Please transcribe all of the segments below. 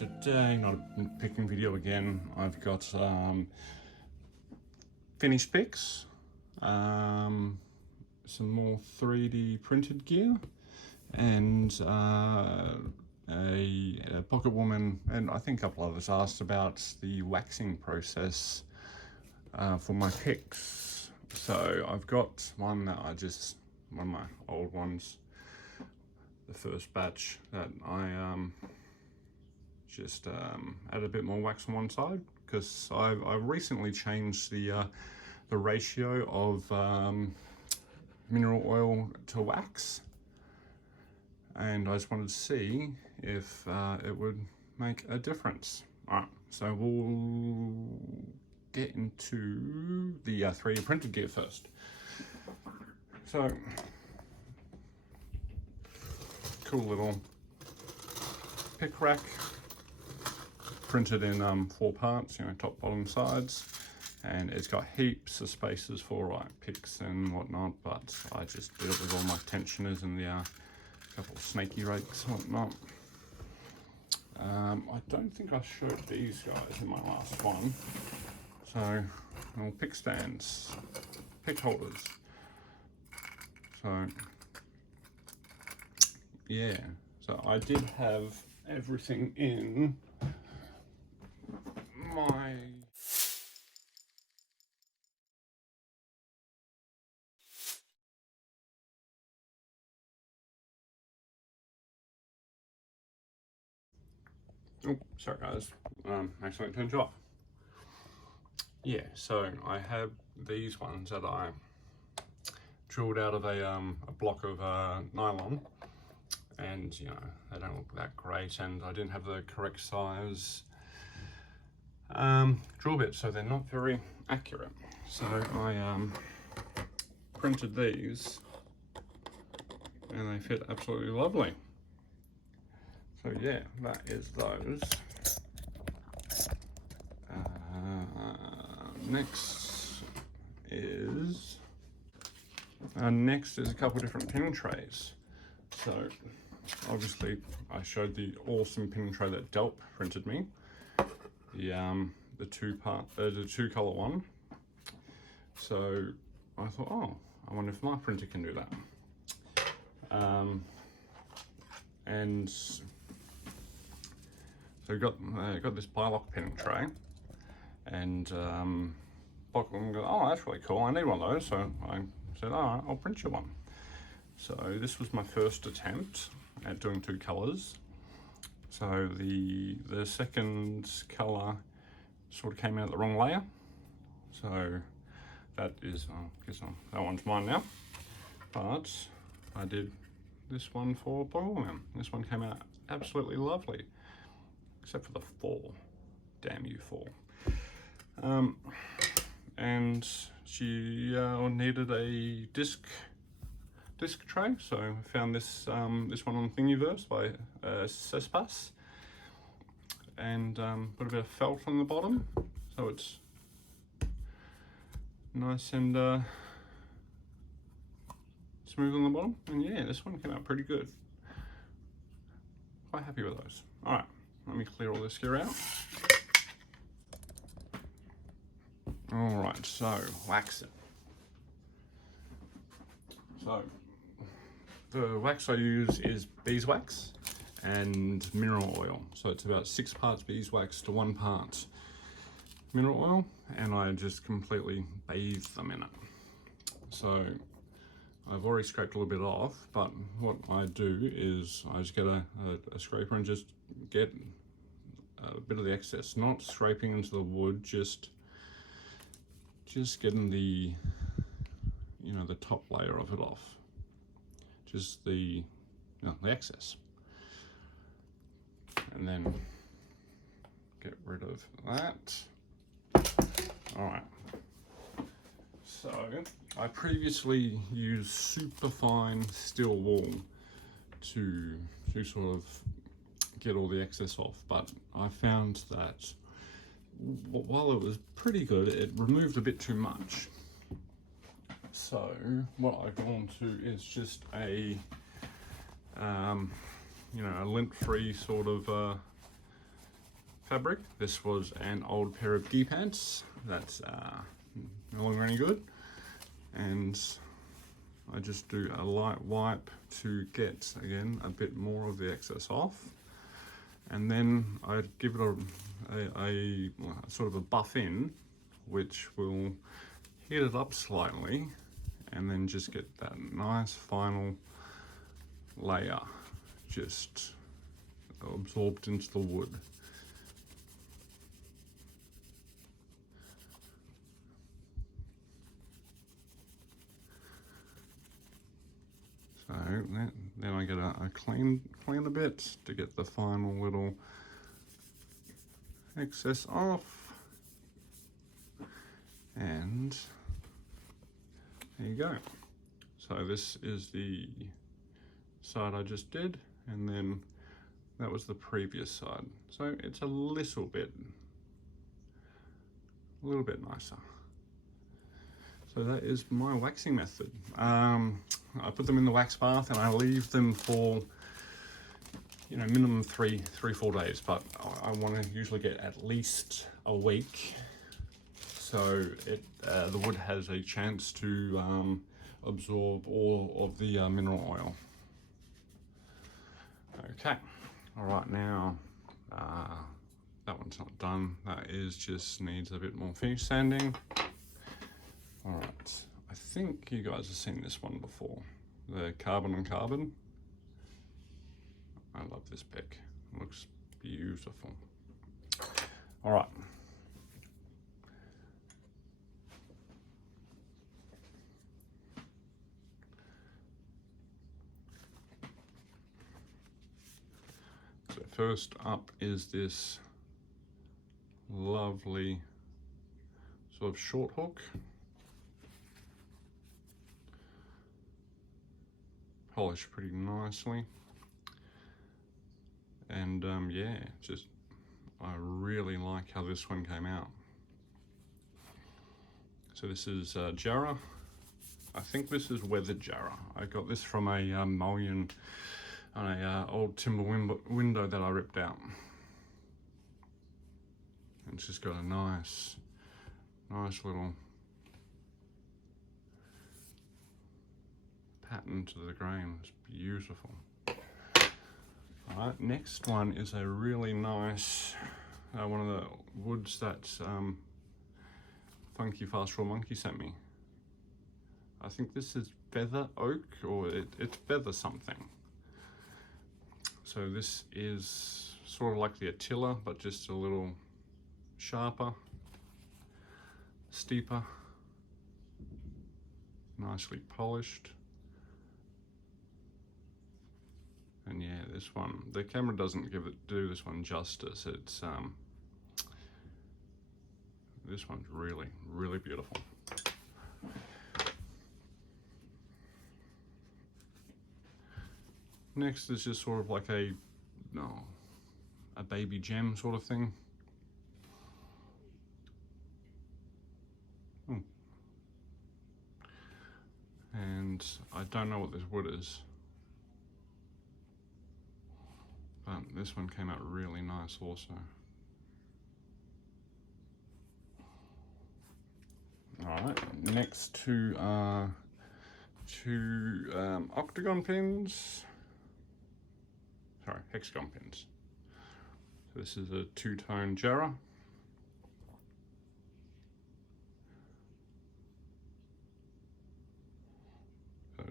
today, not a picking video again. I've got finished picks, some more 3D printed gear, and a Pocker Woman, and I think a couple others asked about the waxing process for my picks. So I've got one that one of my old ones, the first batch that I just add a bit more wax on one side, because I recently changed the ratio of mineral oil to wax, and I just wanted to see if it would make a difference. Alright, so we'll get into the 3D printed gear first. So, cool little pick rack, printed in 4 parts, top, bottom, sides, and it's got heaps of spaces for picks and whatnot, but I just did it with all my tensioners and the couple of snaky rakes and whatnot. I don't think I showed these guys in my last one. So, little pick stands, pick holders. So, yeah, so I did have everything in my sorry guys, accidentally turned you off. Yeah, so I have these ones that I drilled out of a block of nylon, and they don't look that great, and I didn't have the correct size drill bit, so they're not very accurate. So I printed these, and they fit absolutely lovely. So yeah, that is those. Next is a couple of different pin trays. So obviously I showed the awesome pin tray that Delp printed me, the two color one. So I thought, oh, I wonder if my printer can do that. And so I got this bilock pinning tray, and Pocker Women go, oh, that's really cool, I need one of those. So I said, all right, I'll print you one. So this was my first attempt at doing 2 colors. So the second color sort of came out the wrong layer. So that is, that one's mine now. But I did this one for Pocker Women. This one came out absolutely lovely, except for the fall. Damn you, fall. And she needed a disc tray, so I found this this one on Thingiverse by Cespas, and put a bit of felt on the bottom, so it's nice and smooth on the bottom. And yeah, this one came out pretty good. Quite happy with those. All right, let me clear all this gear out. All right, so wax it. So the wax I use is beeswax and mineral oil. So it's about 6 parts beeswax to 1 part mineral oil, and I just completely bathe them in it. So I've already scraped a little bit off, but what I do is I just get a scraper and just get a bit of the excess, not scraping into the wood, just getting the the top layer of it off, just the excess, and then get rid of that. All right, so I previously used super fine steel wool to sort of get all the excess off, but I found that while it was pretty good, it removed a bit too much. So what I've gone to is just a, a lint-free sort of fabric. This was an old pair of gi pants that's no longer any good, and I just do a light wipe to get, again, a bit more of the excess off, and then I give it a sort of a buff in, which will heat it up slightly, and then just get that nice final layer just absorbed into the wood. So then I get a clean a bit to get the final little excess off, and there you go. So this is the side I just did, and then that was the previous side. So it's a little bit nicer. So that is my waxing method. I put them in the wax bath and I leave them for, you know, minimum 4 days, but I want to usually get at least a week, so the wood has a chance to absorb all of the mineral oil. Okay, all right, now that one's not done. That is just needs a bit more finish sanding. All right, I think you guys have seen this one before, the carbon on carbon. I love this pick, it looks beautiful. All right. So first up is this lovely sort of short hook. Polished pretty nicely, and yeah, just I really like how this one came out. So this is Jarrah. I think this is weathered Jarrah. I got this from a mullion on a old timber window that I ripped out. It's just got a nice little pattern to the grain. It's beautiful. All right, next one is a really nice one of the woods that Funky Fast Raw Monkey sent me. I think this is feather oak, or it's feather something. So this is sort of like the Attila, but just a little sharper, steeper, nicely polished. And yeah, this one, the camera doesn't do this one justice. It's this one's really beautiful. Next is just sort of like a baby gem sort of thing. And I don't know what this wood is, but this one came out really nice also. All right, next to two octagon pins. Sorry, hexagon pins. So this is a two-tone Jarrah. So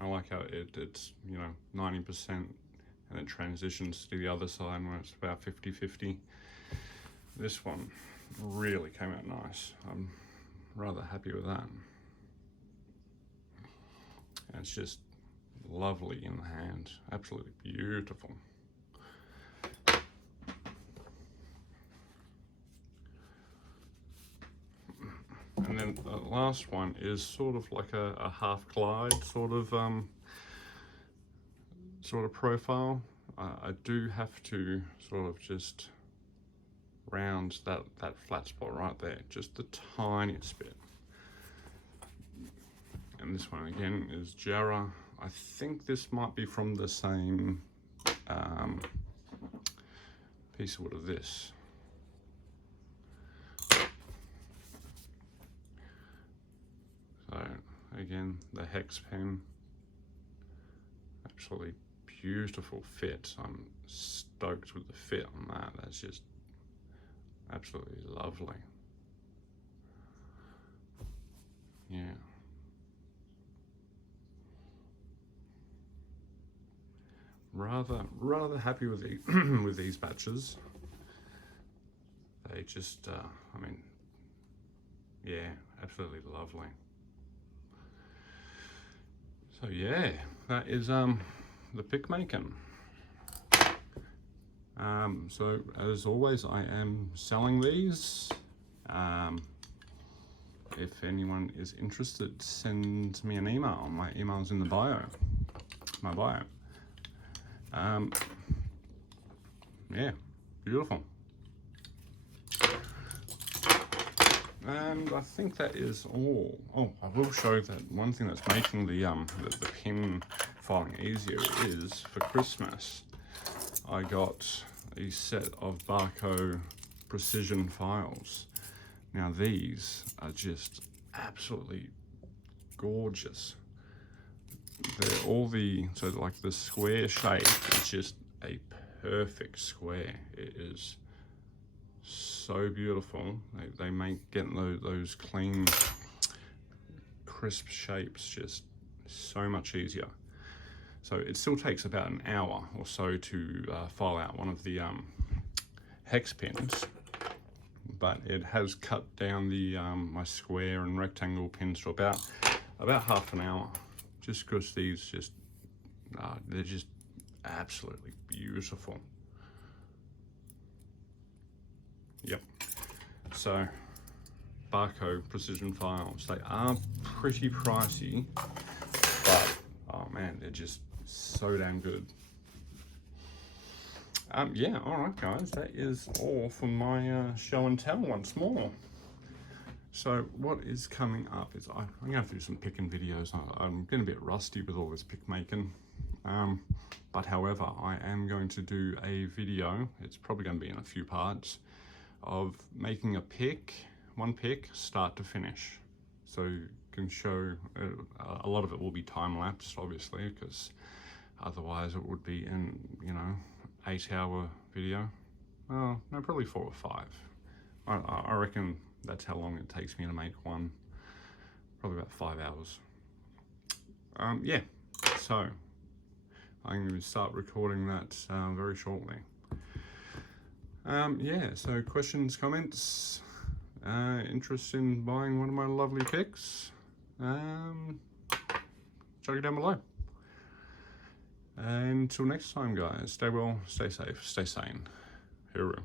I like how it's, you know, 90%, and it transitions to the other side where it's about 50-50. This one really came out nice. I'm rather happy with that. And it's just lovely in the hand, absolutely beautiful. And then the last one is sort of like a half glide sort of profile. I do have to sort of just round that flat spot right there, just the tiniest bit. And this one again is Jarrah. I think this might be from the same piece of wood of this. So again, the hex pen, absolutely beautiful fit. I'm stoked with the fit on that. That's just absolutely lovely. Yeah. Rather happy with the with these batches. They just, I mean, yeah, absolutely lovely. So yeah, that is the pick making. So as always, I am selling these. If anyone is interested, send me an email. My email's in the bio, my bio. Yeah, beautiful. And I think that is all. Oh, I will show that one thing that's making the pin filing easier is for Christmas, I got a set of Barco precision files. Now these are just absolutely gorgeous. They're all so like the square shape is just a perfect square. It is so beautiful. They make getting those clean, crisp shapes just so much easier. So it still takes about an hour or so to file out one of the hex pins, but it has cut down the my square and rectangle pins to about half an hour, just because these just they're just absolutely beautiful. Yep. So Barco precision files, they are pretty pricey, but oh man, they're just so damn good. Yeah, all right guys, that is all for my show and tell once more. So what is coming up is I'm gonna have to do some picking videos. I'm getting a bit rusty with all this pick making, but however, I am going to do a video. It's probably going to be in a few parts of making a pick, one pick, start to finish. So you can show, a lot of it will be time-lapsed, obviously, because otherwise it would be in, 8-hour video. Oh, no, probably 4 or 5. I reckon that's how long it takes me to make one. Probably about 5 hours. Yeah, so I'm going to start recording that very shortly. Yeah, so questions, comments, interest in buying one of my lovely picks, chuck it down below. And until next time guys, stay well, stay safe, stay sane. Hooroo.